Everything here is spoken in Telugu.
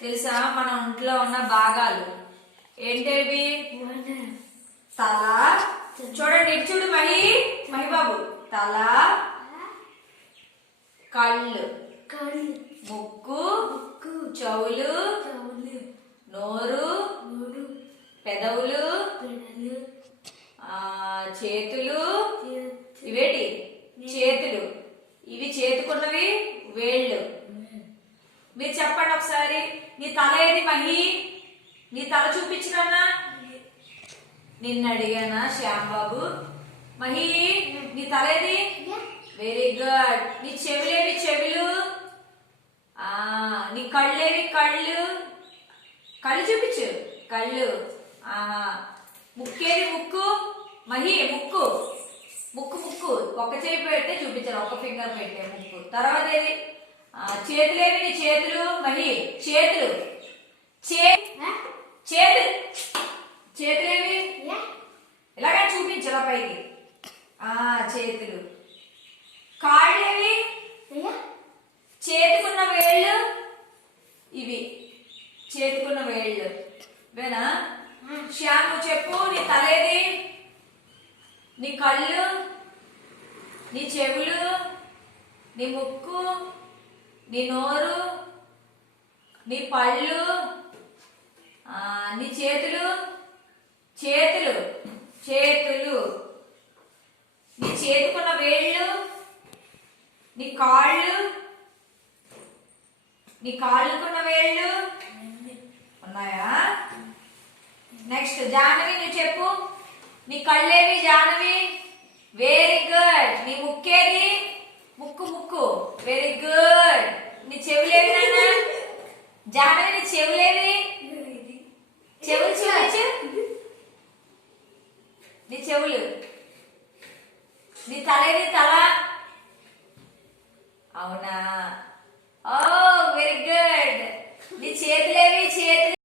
తెలుసా మన ఒంట్లో ఉన్న భాగాలు ఏంటేవి? తల, చూడండి ఇటు చూడు మహిబాబు, తల, కళ్ళు, ముక్కు, చెవులు, నోరు, పెదవులు, చేతులు, ఇవేటి చేతులు, ఇవి చేతుకున్నవి వేళ్ళు. మీరు చెప్పండి ఒకసారి, నీ తల ఏది మహి? నీ తల చూపించినా? నిన్న అడిగానా శ్యాంబాబు? మహి నీ తల ఏది? Very good. నీ చెవులేవి? చెవులు. నీ కళ్ళేవి? కళ్ళు. కళ్ళు చూపించు. కళ్ళు. ముక్కేది? ముక్కు. మహి ముక్కు. ముక్కు ముక్కు ఒక చేయి పెడితే చూపించారు, ఒక ఫింగర్ పెట్టే ముక్కు. తర్వాత ఏది? చేతులేవి? నీ చేతులు మహి. చేతులు. చేతులేవి? ఇలాగే చూపించరా పైకి. చేతులు. కాళ్ళేవి? చేతుకున్న వేళ్ళు ఇవి. చేతుకున్న వేళ్ళు వేనా? శ్యామ్ నువ్వు చెప్పు, నీ తలేది? నీ కళ్ళు, నీ చెవులు, నీ ముక్కు, నీ నోరు, నీ పళ్ళు, నీ చేతులు. చేతులు. చేతులు. నీ చేతుకున్న వేళ్ళు, నీ కాళ్ళు, నీ కాళ్ళకున్న వేళ్ళు ఉన్నాయా? నెక్స్ట్ జానవి నువ్వు చెప్పు, నీ కళ్ళేవి జానవి? Very good. నీ ముక్కేది? ముక్కు ముక్కు. Very good. నీ చెవులేవి నాన్న? జానవి నీ చెవులేవి? చెవులు చూపించు. నీ చెవులు. నీ తలేది? తల. అవునా? ఓ వెరీ గుడ్. నీ చేతులేవి? చేతులు.